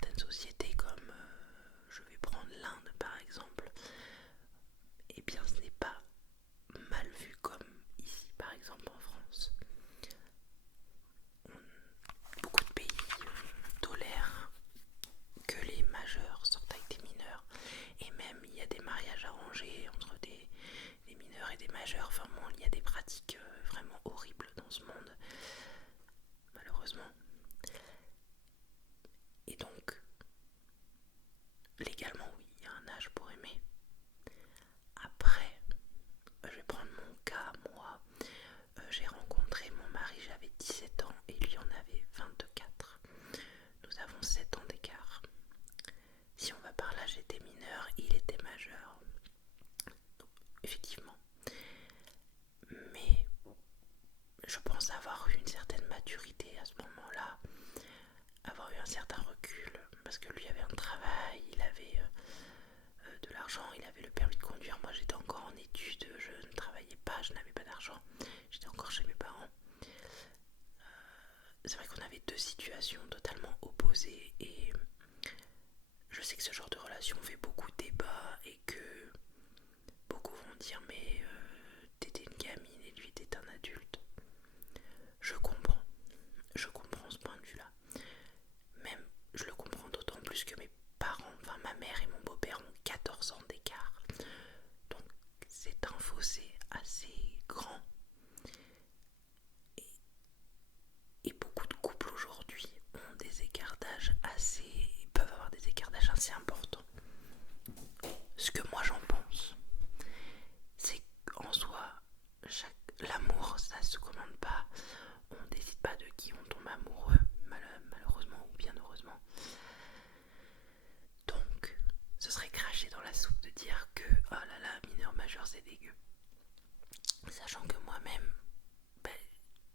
certaines sociétés comme je vais prendre l'Inde par exemple, eh bien ce n'est pas mal vu comme ici par exemple en France. Beaucoup de pays tolèrent que les majeurs sortent avec des mineurs, et même il y a des mariages arrangés entre des mineurs et des majeurs. Enfin bon, il y a des pratiques vraiment horribles dans ce monde, malheureusement. Et donc, légalement, oui, il y a un âge pour aimer. Après, je vais prendre mon cas, moi. J'ai rencontré mon mari, j'avais 17 ans et lui en avait 24. Nous avons 7 ans d'écart. Si on va par là, j'étais mineur, il était majeur. Donc, effectivement. Mais je pense avoir eu une certaine maturité à ce moment-là, avoir eu un certain recul, parce que lui avait un travail, il avait de l'argent, il avait le permis de conduire. Moi j'étais encore en études, je ne travaillais pas, je n'avais pas d'argent, j'étais encore chez mes parents. C'est vrai qu'on avait deux situations totalement opposées, et je sais que ce genre de relation fait beaucoup de débats et que beaucoup vont dire mais t'étais une gamine et lui était un adulte. Je comprends ce point de vue là. Même je le comprends d'autant plus que mes parents, enfin ma mère et mon beau-père ont 14 ans d'écart. Donc c'est un fossé assez grand. Et beaucoup de couples aujourd'hui ont des écarts d'âge assez, peuvent avoir des écarts d'âge assez importants. Ce que moi j'en pense, c'est qu'en soi, l'amour ça se commande pas. On décide pas de qui on tombe amoureux, malheureusement ou bien heureusement. Donc, ce serait cracher dans la soupe de dire que oh là là, mineur majeur c'est dégueu. Sachant que moi-même, ben,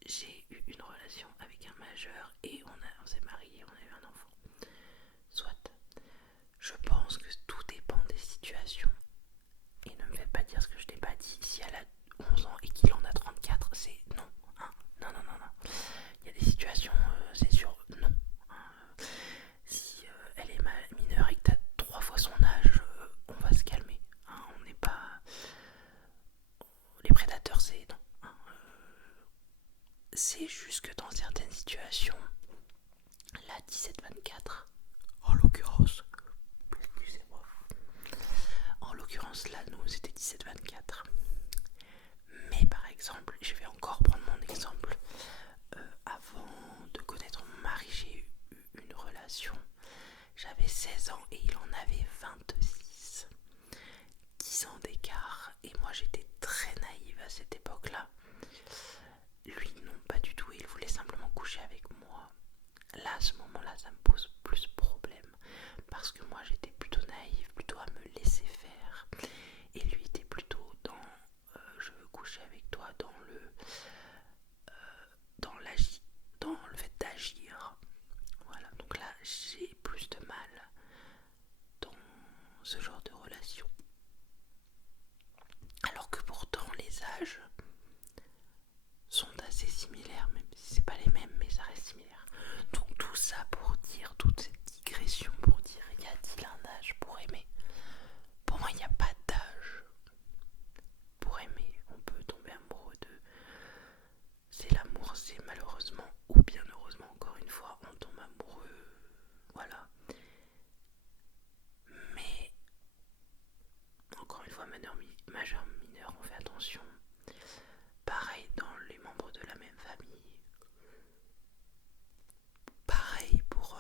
j'ai eu une relation avec un majeur et on s'est mariés, on a eu un enfant. Soit, je pense que tout dépend des situations. Et ne me faites pas dire ce que je t'ai pas dit. Si elle a 11 ans et qu'il en a 34, c'est non. Hein, non, non, non, non. Il y a des situations, c'est sûr, non. Hein, si elle est mineure et que t'as 3 fois son âge, on va se calmer. Hein, on n'est pas. Les prédateurs, c'est non. Hein, c'est juste que dans certaines situations, la 17-24, en l'occurrence, excusez-moi, en l'occurrence là, nous c'était 17-24. Mais par exemple, je vais encore prendre mon exemple. Avant de connaître mon mari, j'ai eu une relation. J'avais 16 ans et il en avait 26. 10 ans d'écart. Et moi j'étais très naïve à cette époque-là. Lui non, pas du tout. Il voulait simplement coucher avec moi. Là, à ce moment-là, ça me pose plus problème. Parce que moi j'étais plutôt naïve, plutôt à me laisser faire. Et lui était plutôt dans je veux coucher avec toi, dans dans le fait d'agir. Voilà, donc là j'ai plus de mal dans ce genre de relation. Alors que pourtant les âges sont assez similaires, même si c'est pas les mêmes, mais ça reste similaire. Donc tout ça pour dire, toute cette digression pour dire, y a-t-il un âge pour aimer? Pour moi, il n'y a pas d'âge pour aimer. On peut tomber amoureux de. C'est l'amour, c'est malheureusement, ou bien heureusement encore une fois, on tombe amoureux. Voilà. Mais, encore une fois, majeur, mineur, on fait attention. Pareil dans les membres de la même famille. Pareil pour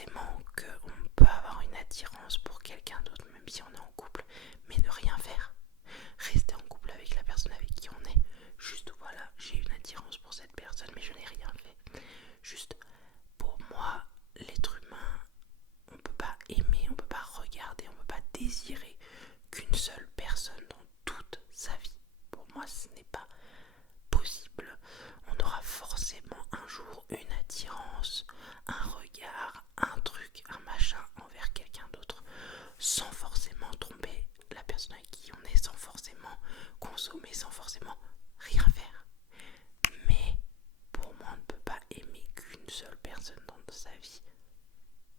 forcément qu'on peut avoir une attirance pour quelqu'un d'autre, même si on est en couple, mais ne rien faire. Rester en couple avec la personne avec qui on est. Juste, voilà, j'ai une attirance pour cette personne, mais je n'ai rien fait. Juste, pour moi, l'être humain, on peut pas aimer, on peut pas regarder, on peut pas désirer qu'une seule personne dans toute sa vie. Pour moi, ce n'est pas possible. On aura forcément un jour une attirance, un regard, un truc, un machin envers quelqu'un d'autre, sans forcément tromper la personne avec qui on est, sans forcément consommer, sans forcément rien faire. Mais pour moi, on ne peut pas aimer qu'une seule personne dans sa vie.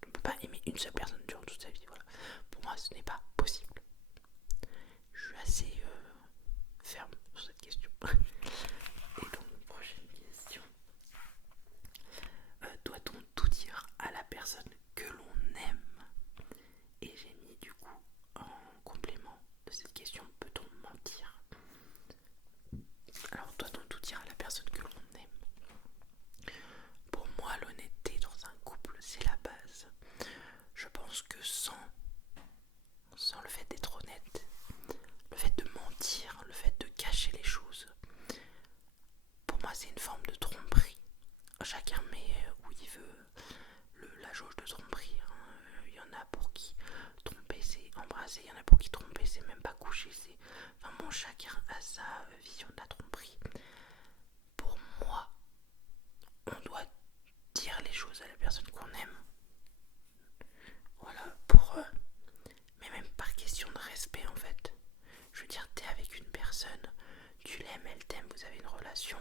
On ne peut pas aimer une seule personne durant toute sa vie. Voilà. Pour moi, ce n'est pas possible. Je suis assez ferme sur cette question. Et donc, prochaine question. Doit-on tout dire à la personne que l'on aime? Et j'ai mis du coup en complément de cette question, peut-on mentir? Alors, doit-on tout dire à la personne que l'on aime? Pour moi, l'honnêteté dans un couple, c'est la base. Je pense que sans le fait d'être honnête, le fait de mentir, le fait de cacher les choses, pour moi c'est une forme de tromperie. Chacun met où il veut la jauge de tromperie. Il y en a pour qui tromper c'est embrasser, il y en a pour qui tromper c'est même pas coucher. C'est vraiment chacun a sa vision de la tromperie. Pour moi, on doit dire les choses à la personne qu'on aime. Voilà, mais même par question de respect en fait. Je veux dire, t'es avec une personne, tu l'aimes, elle t'aime, vous avez une relation.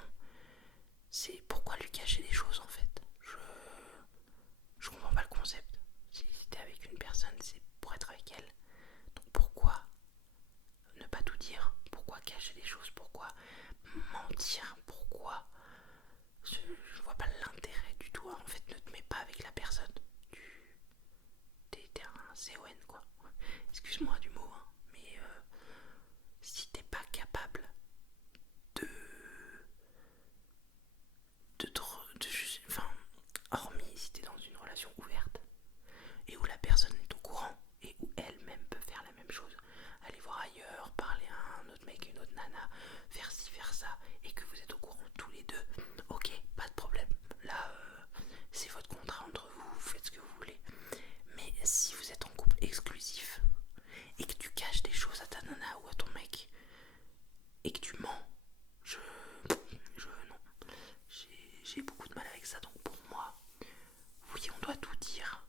C'est pourquoi lui cacher les choses en fait. Je comprends pas le concept. Si t'es avec une personne, c'est pour être avec elle. Donc pourquoi ne pas tout dire? Pourquoi cacher les choses? Pourquoi mentir? Pourquoi je vois pas l'intérêt du tout. En fait, ne te mets pas avec la personne. T'es un CON quoi. Excuse-moi du mot, hein, mais si t'es pas capable de enfin, hormis si t'es dans une relation ouverte et où la personne est au courant et où elle-même peut faire la même chose, aller voir ailleurs, parler à un autre mec, une autre nana, faire ci, faire ça, et que vous êtes au courant tous les deux, ok, pas de problème. Là, c'est votre contrat entre vous, vous faites ce que vous voulez. Mais si vous êtes en couple exclusif et que tu caches des choses à ta nana ou à ton mec et que tu mens, non, j'ai beaucoup de mal avec ça. Donc pour moi, oui, on doit tout dire.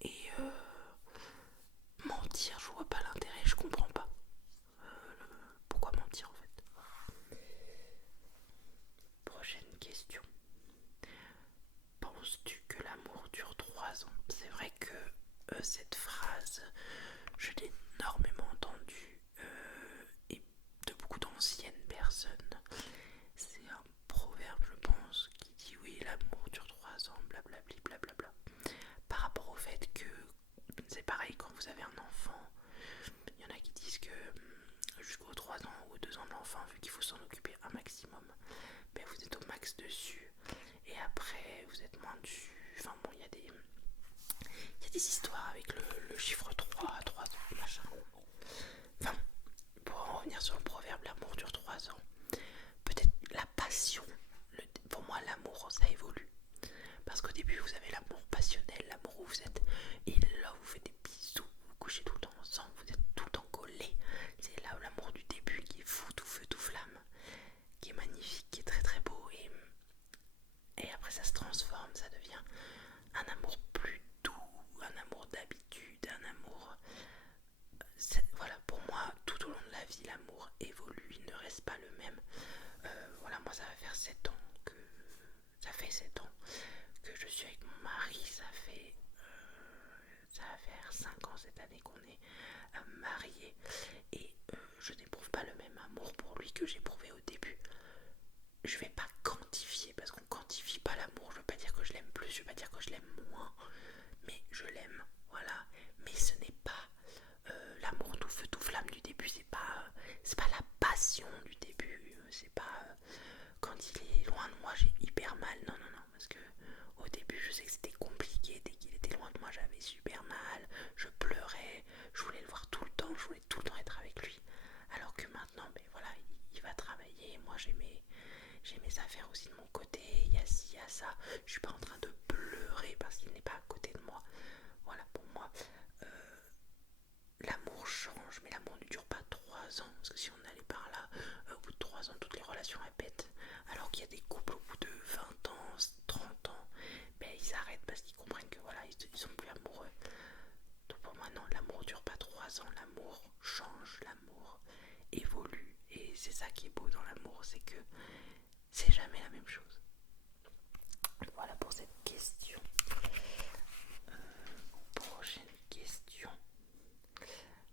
Et mentir, je vois pas l'intérêt, je comprends pas. Pourquoi mentir en fait? Prochaine question. Penses-tu que l'amour dure 3 ans? C'est vrai que cette phrase, je l'ai énormément entendue et de beaucoup d'anciennes personnes. C'est un proverbe, je pense, qui dit oui, l'amour dure 3 ans, blablabli, blablabla. Par rapport au fait que c'est pareil quand vous avez un enfant, il y en a qui disent que jusqu'aux 3 ans ou 2 ans de l'enfant, vu qu'il faut s'en occuper un maximum, ben vous êtes au max dessus et après vous êtes moins dessus. Enfin bon, il y a des histoires avec le chiffre 3 ans, machin. Enfin, pour en revenir sur le proverbe, l'amour dure 3 ans. Peut-être la passion, pour moi l'amour ça évolue. Parce qu'au début vous avez l'amour passionnel, l'amour où vous êtes et là vous faites des bisous, vous couchez tout le temps ensemble, vous êtes tout le temps collés. C'est là l'amour du début qui est fou, tout feu, tout flamme, qui est magnifique, qui est très très beau et après ça se transforme, ça devient un amour plus doux, un amour d'habitude, un amour... Voilà, pour moi, tout au long de la vie, l'amour évolue, il ne reste pas le même. Voilà, moi ça va faire 7 ans que... Ça fait 7 ans que je suis avec mon mari, ça va faire 5 ans cette année qu'on est mariés. Et je n'éprouve pas le même amour pour lui que j'éprouvais au début. Je vais pas quantifier parce qu'on quantifie pas l'amour. Je veux pas dire que je l'aime plus, je veux pas dire que je l'aime moins, mais je l'aime, voilà. Mais ce n'est pas l'amour tout feu tout flamme du début. C'est pas la passion du début. C'est pas quand il est loin de moi j'ai hyper mal. Non, parce que au début je sais que c'était compliqué. Dès qu'il moi j'avais super mal, je pleurais, je voulais le voir tout le temps, je voulais tout le temps être avec lui. Alors que maintenant, ben voilà, il va travailler, moi j'ai mes affaires aussi de mon côté, il y a ci, il y a ça. Je suis pas en train de pleurer parce qu'il n'est pas à côté de moi. Voilà, pour moi, l'amour change, mais l'amour ne dure pas 3 ans. Parce que si on allait par là, au bout de 3 ans, toutes les relations répètent. Alors qu'il y a des couples au bout de 20 ans, 30 ans, ben ils arrêtent parce qu'ils comprennent que voilà, ils sont plus amoureux. Donc pour moi, non, l'amour ne dure pas 3 ans. L'amour change, l'amour évolue. Et c'est ça qui est beau dans l'amour, c'est que c'est jamais la même chose. Voilà pour cette question. Prochaine question.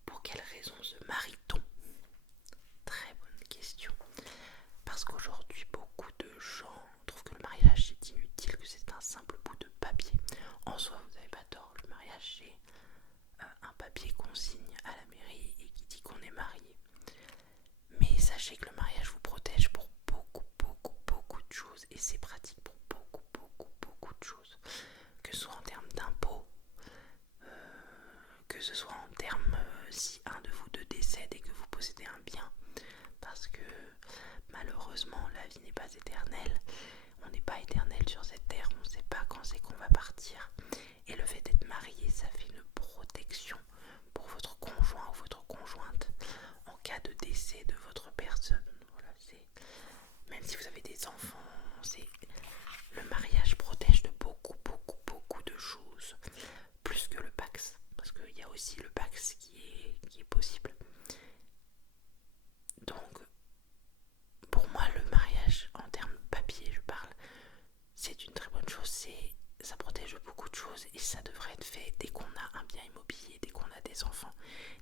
Pour quelle raison se marie-t-on? Très bonne question. Parce qu'aujourd'hui, beaucoup de gens trouvent que le mariage c'est inutile, que c'est un simple bout de papier. En soi, vous n'avez pas tort. Le mariage c'est un papier qu'on signe à la mairie et qui dit qu'on est marié. Mais sachez que le mariage vous protège pour beaucoup de choses et c'est pratique pour beaucoup de choses. Que ce soit en termes d'impôts, que ce soit en termes si un de vous deux décède et que vous possédez un bien. Parce que malheureusement la vie n'est pas éternelle. On n'est pas éternel sur cette terre, on ne sait pas quand c'est qu'on va partir. Et le fait d'être marié, ça fait une protection pour votre conjoint ou votre conjointe en cas de décès de votre personne. Voilà, même si vous avez des enfants, le mariage protège de beaucoup de choses, plus que le Pacs, parce qu'il y a aussi le Pacs qui est possible. Donc, pour moi, le mariage, en termes papier, je parle, c'est une très bonne chose, ça protège beaucoup de choses et ça devrait être fait dès qu'on a un bien immobilier, dès qu'on a des enfants,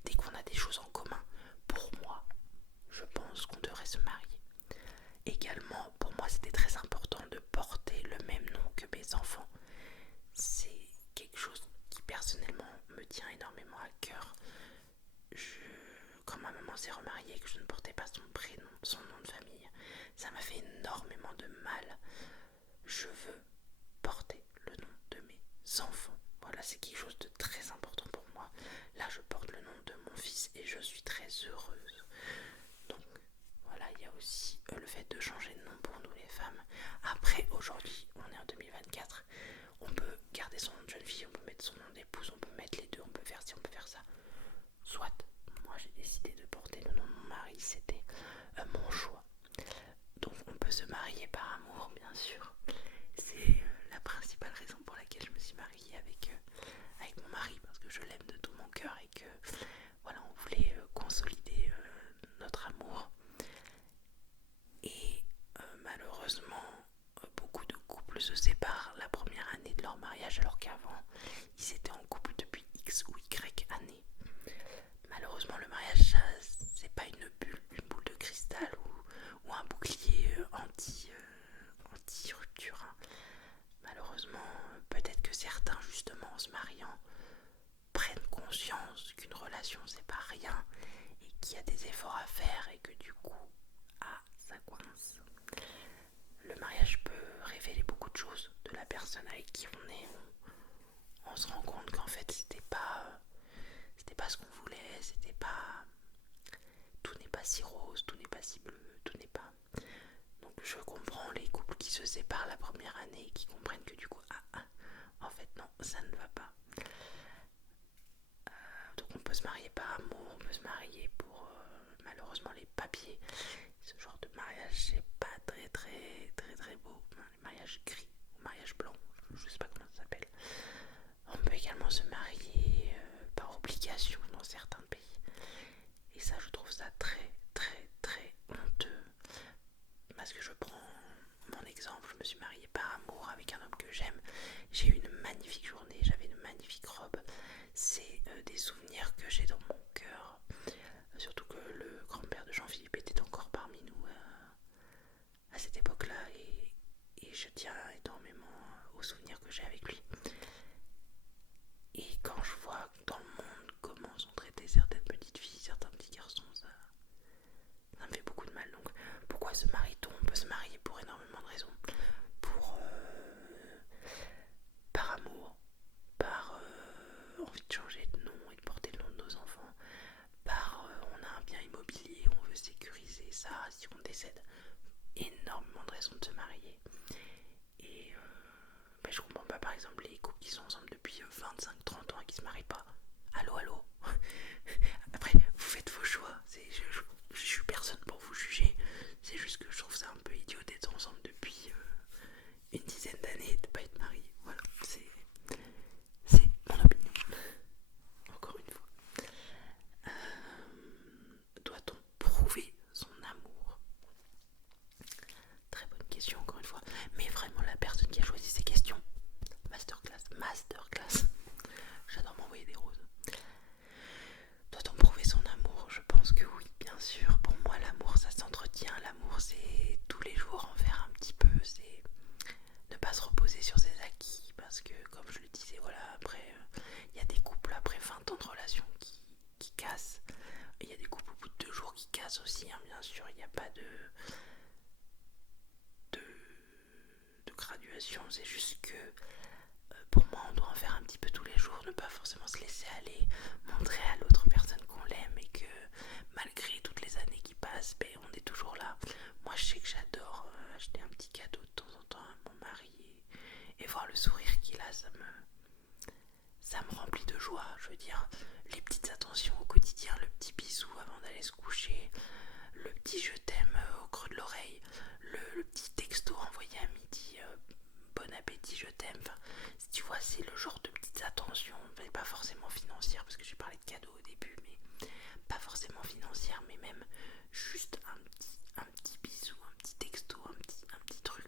dès qu'on a des choses en commun. Pour moi, je pense qu'on devrait se marier. Également, pour moi, c'était très important de porter le même nom que mes enfants. C'est quelque chose qui personnellement me tient énormément à cœur. Quand ma maman s'est remariée et que je ne portais pas son prénom, son nom de famille, ça m'a fait énormément de mal. Je veux porter le nom de mes enfants. Voilà, c'est quelque chose de très important pour moi. Là, je porte le nom de mon fils et je suis très heureuse. Donc, voilà, il y a aussi le fait de changer de nom pour nous les femmes. Après, aujourd'hui, on est en 2024, on peut garder son nom de jeune fille, on peut mettre son nom d'épouse, on peut mettre les deux, on peut faire ci, on peut faire ça. Soit, moi j'ai décidé de porter le nom de mon mari, c'était mon choix. Donc on peut se marier par amour, bien sûr. C'est la principale raison pour laquelle je me suis mariée avec mon mari, parce que je l'aime de tout mon cœur et que voilà, on voulait consolider notre amour. Et malheureusement, beaucoup de couples se séparent la première année de leur mariage, alors qu'avant, ils étaient en couple depuis X ou Y années. Malheureusement, le mariage, c'est pas une boule de cristal ou un bouclier anti-rupture. Hein. Malheureusement, peut-être que certains, justement, en se mariant, prennent conscience qu'une relation, c'est pas rien et qu'il y a des efforts à faire et que du coup, ça coince. Le mariage peut révéler beaucoup de choses de la personne avec qui on est. On se rend compte qu'en fait, c'était pas ce qu'on voulait, tout n'est pas si rose, tout n'est pas si bleu, tout n'est pas. Donc je comprends les couples qui se séparent la première année et qui comprennent que du coup, en fait non, ça ne va pas. Donc on peut se marier par amour, on peut se marier pour malheureusement les papiers. Ce genre de mariage, c'est pas très beau. Les mariages gris ou mariage blanc, je sais pas comment ça s'appelle. On peut également se marier par obligation dans certains pays. Et ça, je trouve ça très honteux. Parce que je prends mon exemple, je me suis mariée par amour avec un homme que j'aime. précède, énormément de raisons de se marier. Et je comprends pas par exemple les couples qui sont ensemble depuis 25-30 ans et qui se marient pas. Allô. Après, vous faites vos choix. Je suis personne pour vous juger. C'est juste que je trouve ça un peu idiot d'être ensemble depuis une dizaine d'années et de pas être marié. Voilà, c'est mon opinion. Encore une fois. Doit-on prouver son amour? Très bonne question encore une fois. Mais vraiment la personne qui a choisi ces questions, masterclass. J'adore m'envoyer des roses. Doit-on prouver son amour? Je pense que oui, bien sûr. Pour moi, l'amour, ça s'entretient. L'amour, c'est tous les jours en faire un petit peu. C'est ne pas se reposer sur ses acquis. Parce que, comme je le disais, voilà, après, il y a des couples après 20 ans de relation qui cassent. Il y a des couples au bout de 2 jours qui cassent aussi, hein, bien sûr. Il n'y a pas de graduation. C'est juste que pour moi, on doit en faire un petit peu tous les jours, ne pas forcément se laisser aller, montrer à l'autre personne qu'on l'aime et que malgré toutes les années qui passent, on est toujours là. Moi, je sais que j'adore acheter un petit cadeau de temps en temps à mon mari et voir le sourire qu'il a, ça me remplit de joie. Je veux dire, les petites attentions au quotidien, le petit bisou avant d'aller se coucher, le petit je t'aime au creux de l'oreille, le petit texto envoyé à midi, bon appétit, je t'aime. Enfin, tu vois, c'est le genre de petites attentions, mais pas forcément financières, parce que j'ai parlé de cadeaux au début, mais pas forcément financières, mais même juste un petit bisou, un petit texto, un petit truc,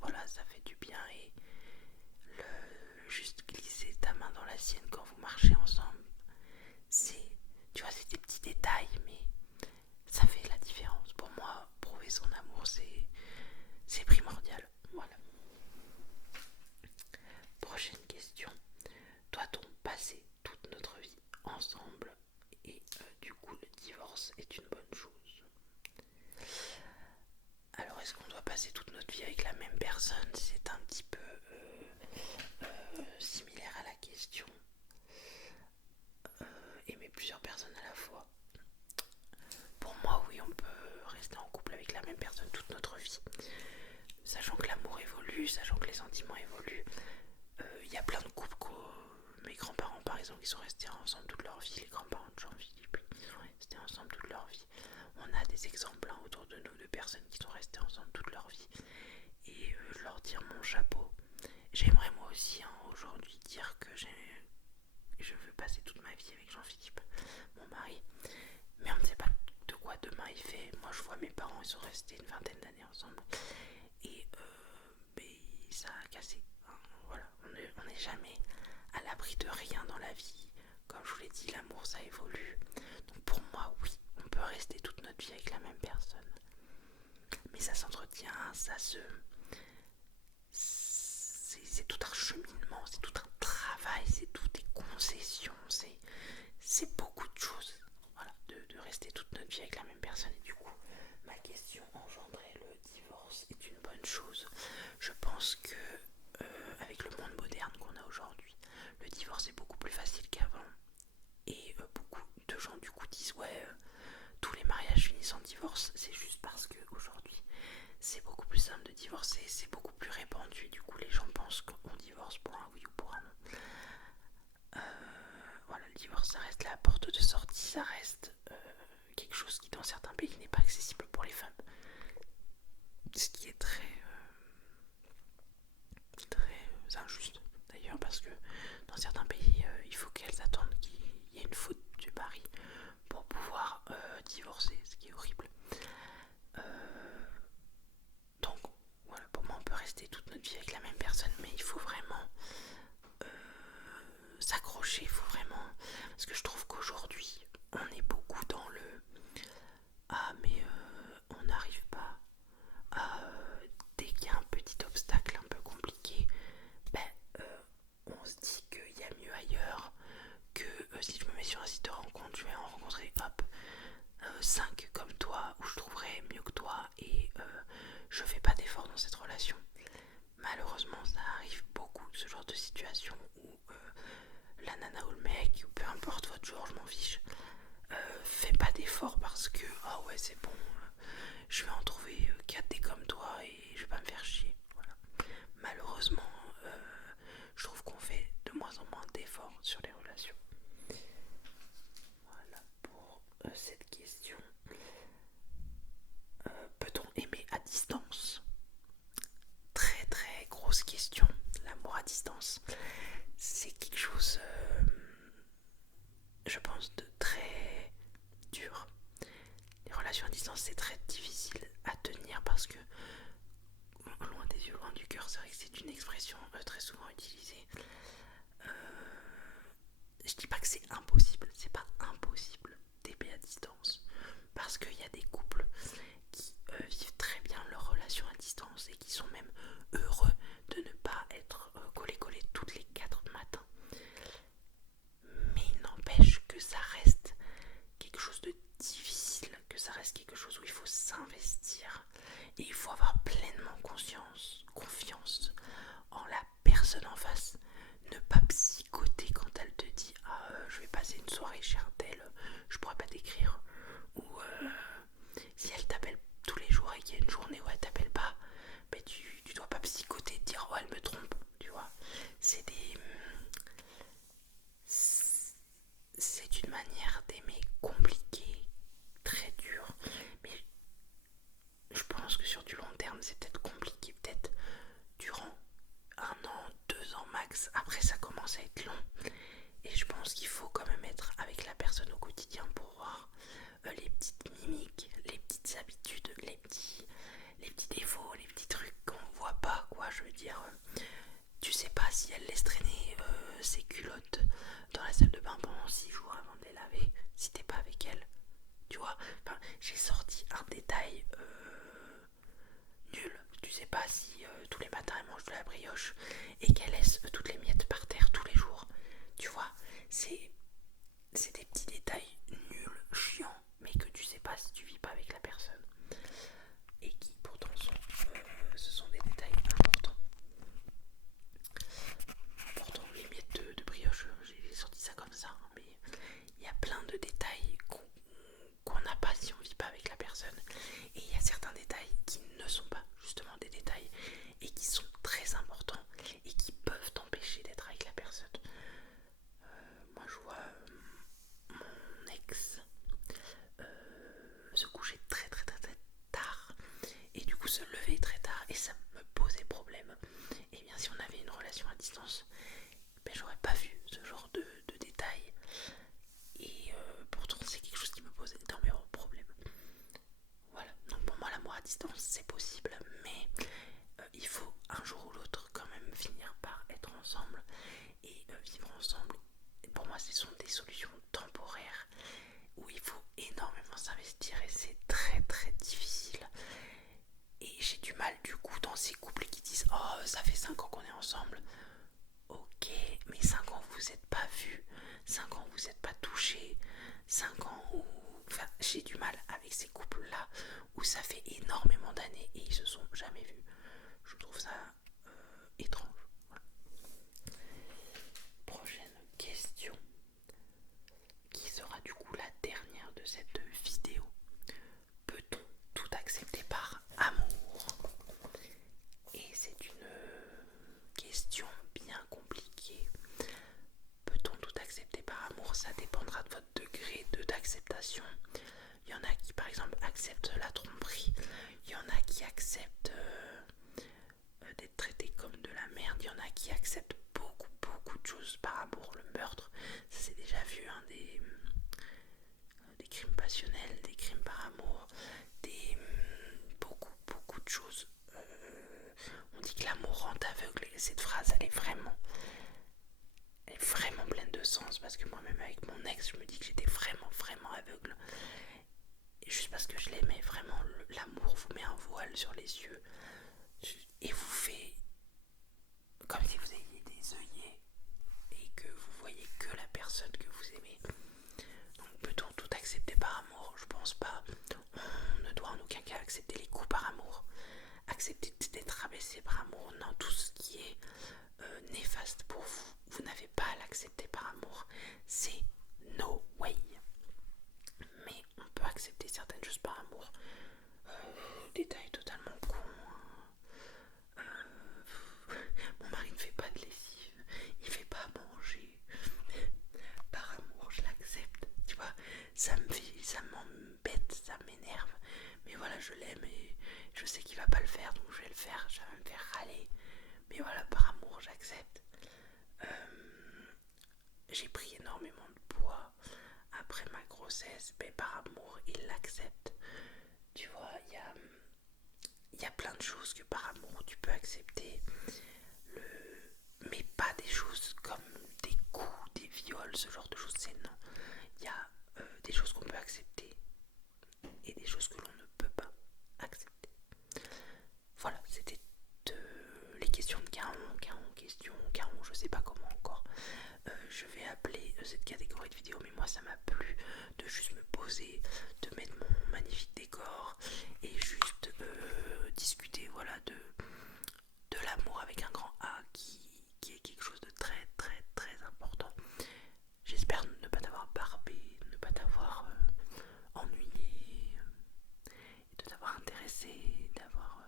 voilà, ça fait du bien. Et juste glisser ta main dans la sienne quand vous marchez ensemble, tu vois, c'est des petits détails, mais ça fait la différence. Pour moi, prouver son amour, c'est primordial. Voilà. Prochaine question. Doit-on passer toute notre vie ensemble et du coup le divorce est une bonne chose? Alors est-ce qu'on doit passer toute notre vie avec la même personne? C'est un petit peu similaire à la question. Aimer plusieurs personnes à la fois. Pour moi, oui, on peut rester en couple avec la même personne toute notre vie, sachant que l'amour évolue, sachant que les sentiments évoluent. Il y a plein de couples, mes grands-parents par exemple, qui sont restés ensemble toute leur vie, les grands-parents de Jean-Philippe, ils sont restés ensemble toute leur vie. On a des exemples autour de nous de personnes qui sont restées ensemble toute leur vie, et je leur tire mon chapeau. J'aimerais moi aussi aujourd'hui dire que je veux passer toute ma vie avec Jean-Philippe, mon mari, mais on ne sait pas de quoi demain il fait. Moi je vois mes parents, ils sont restés une vingtaine d'années ensemble, et ça a cassé. Voilà, on n'est jamais à l'abri de rien dans la vie. Comme je vous l'ai dit, l'amour ça évolue. Donc pour moi, oui, on peut rester toute notre vie avec la même personne. Mais ça s'entretient, c'est tout un cheminement, c'est tout un travail, c'est tout des concessions, c'est beaucoup de choses. Voilà, de rester toute notre vie avec la même personne. Et du coup, ma question engendrait le divorce est une bonne chose. Je pense que avec le monde moderne qu'on a aujourd'hui, le divorce est beaucoup plus facile qu'avant. Et beaucoup de gens du coup disent ouais, tous les mariages finissent en divorce. C'est juste parce qu'aujourd'hui c'est beaucoup plus simple de divorcer, c'est beaucoup plus répandu. Du coup les gens pensent qu'on divorce pour un oui ou pour un non. Voilà, le divorce ça reste la porte de sortie, ça reste quelque chose qui dans certains pays n'est pas accessible pour les femmes. Ce qui est très injuste d'ailleurs, parce que dans certains pays il faut qu'elles attendent qu'il y ait une faute du mari pour pouvoir divorcer, ce qui est horrible. Donc voilà, pour moi on peut rester toute notre vie avec la même personne, mais il faut vraiment s'accrocher, il faut vraiment, parce que je trouve qu'aujourd'hui on est beaucoup dans le ah mais on n'arrive pas à dès qu'il y a un petit obstacle un peu compliqué, on se dit qu'il y a mieux ailleurs, que si je me mets sur un site de rencontre, je vais en rencontrer 5 comme toi, où je trouverai mieux que toi, et je fais pas d'effort dans cette relation. Malheureusement ça arrive beaucoup, ce genre de situation où la nana ou le mec, ou peu importe votre genre, je m'en fiche, fait pas d'effort parce que ah ouais c'est bon, je vais en trouver 4 des comme toi et je vais pas me faire chier. Voilà. Malheureusement, je trouve qu'on fait de moins en moins d'efforts sur les relations. Voilà pour cette question. Peut-on aimer à distance? Très très grosse question. L'amour à distance, c'est quelque chose, je pense, de très dur. Les relations à distance, c'est très difficile à tenir parce que loin des yeux, loin du cœur, c'est vrai que c'est une expression très souvent utilisée. Je dis pas que c'est impossible, c'est pas impossible d'aimer à distance parce qu'il y a des couples qui vivent très bien leur relation à distance et qui sont même heureux de ne pas être collés toutes les 4 matins. Mais il n'empêche que ça reste quelque chose de difficile, que ça reste quelque chose où il faut s'investir et il faut avoir pleinement confiance en la personne en face. Ne pas psychoter quand elle te dit je vais passer une soirée chez un tel, je pourrais pas t'écrire. Ou si elle t'appelle tous les jours et qu'il y a une journée où elle t'appelle pas, ben tu dois pas psychoter et te dire elle me trompe, tu vois. C'est une manière d'aimer compliquée, très dure, mais je pense que sur du long terme c'est peut-être compliqué, peut-être durant 1 an, 2 ans max. Après ça commence à être long et je pense qu'il faut quand même être avec la personne au quotidien pour voir les petites mimiques, les petites habitudes, les petits défauts, les petits trucs qu'on voit pas, quoi. Je veux dire, tu sais pas si elle laisse traîner ses culottes dans la salle de bain pendant 6 jours avant de les laver, si t'es pas avec elle, tu vois. Enfin, j'ai sorti un détail nul. Tu sais pas si tous les matins elle mange de la brioche et qu'elle laisse toutes les miettes par terre tous les jours, tu vois. C'est des petits détails nuls, chiants, mais que tu sais pas si tu vis pas avec la personne et qui pourtant ce sont des détails importants. Pourtant les miettes de brioche, j'ai sorti ça comme ça, hein, mais il y a plein de détails qu'on n'a pas si on vit pas avec la personne, et il y a certains détails qui ne sont pas justement des détails et qui sont très importants et qui peuvent t'empêcher d'être avec la personne. Moi je vois mon ex se coucher très tard et du coup se lever très tard, et ça me posait problème. Et bien si on avait une relation à distance, ben, j'aurais pas vu ce genre de détails, et pourtant c'est quelque chose qui me pose énormément de problèmes. Voilà, donc pour moi l'amour à distance c'est possible, mais il faut un jour ou l'autre quand même finir par être ensemble et vivre ensemble. Et pour moi ce sont des solutions temporaires où il faut énormément s'investir et c'est très difficile. Et j'ai du mal du coup dans ces couples qui disent oh ça fait 5 ans qu'on est ensemble. Ok, mais 5 ans vous êtes pas vus, 5 ans vous êtes pas touchés, 5 ans où... Enfin, j'ai du mal avec ces couples là où ça fait énormément d'années et ils se sont jamais vus. Je trouve ça étrange. Voilà. Prochaine question, qui sera du coup la dernière de cette vidéo. Peut-on tout accepter par amour? Et c'est une question bien compliquée. Peut-on tout accepter par amour? Ça dépendra de votre degré d'acceptation. Il y en a qui par exemple acceptent la tromperie, il y en a qui acceptent d'être traités comme de la merde, il y en a qui acceptent beaucoup de choses par amour. Le meurtre, ça s'est déjà vu, hein, des crimes passionnels, des crimes par amour, beaucoup de choses. On dit que l'amour rend aveugle, et cette phrase elle est vraiment pleine de sens, parce que moi-même avec mon ex je me dis que j'étais vraiment aveugle, et juste parce que je l'aimais vraiment. L'amour vous met un voile sur les yeux et vous fait comme si vous aviez des œillets et que vous voyez que la personne que vous aimez. Donc peut-on tout accepter par amour? Je pense pas. On ne doit en aucun cas accepter les coups par amour, accepter d'être rabaissé par amour. Non, tout ce qui est néfaste pour vous, vous n'avez pas à l'accepter par amour. C'est no way. Mais on peut accepter certaines choses par amour. Détail totalement con. Mon mari ne fait pas de lessive, il fait pas à manger. Par amour, je l'accepte. Tu vois, ça m'embête, ça m'énerve. Mais voilà, je l'aime et je sais qu'il va pas le faire, donc je vais le faire. Je vais me faire râler. Mais voilà, par amour, j'accepte. J'ai pris énormément de poids après ma grossesse, mais par amour, il l'accepte. Tu vois, il y a plein de choses que par amour tu peux accepter, mais pas des choses comme des coups, des viols, ce genre de choses, c'est non. Il y a des choses qu'on peut accepter et des choses que l'on ne peut pas accepter. Voilà, c'était les questions de Caron, je sais pas comment encore. Je vais appeler cette catégorie de vidéos, mais moi ça m'a plu de juste me poser, de mettre mon magnifique décor et juste discuter, voilà, de l'amour avec un grand A qui est quelque chose de très très très important. J'espère ne pas t'avoir barbé, ne pas t'avoir ennuyé, et de t'avoir intéressé, d'avoir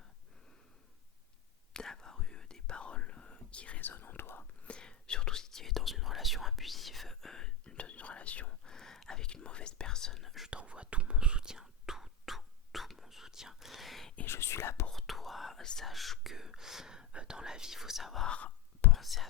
eu des paroles qui résonnent en toi. Surtout si tu es dans une relation abusive, dans une relation avec une mauvaise personne, je t'envoie tout mon soutien, tout mon soutien. Et je suis là pour toi. Sache que dans la vie, il faut savoir penser à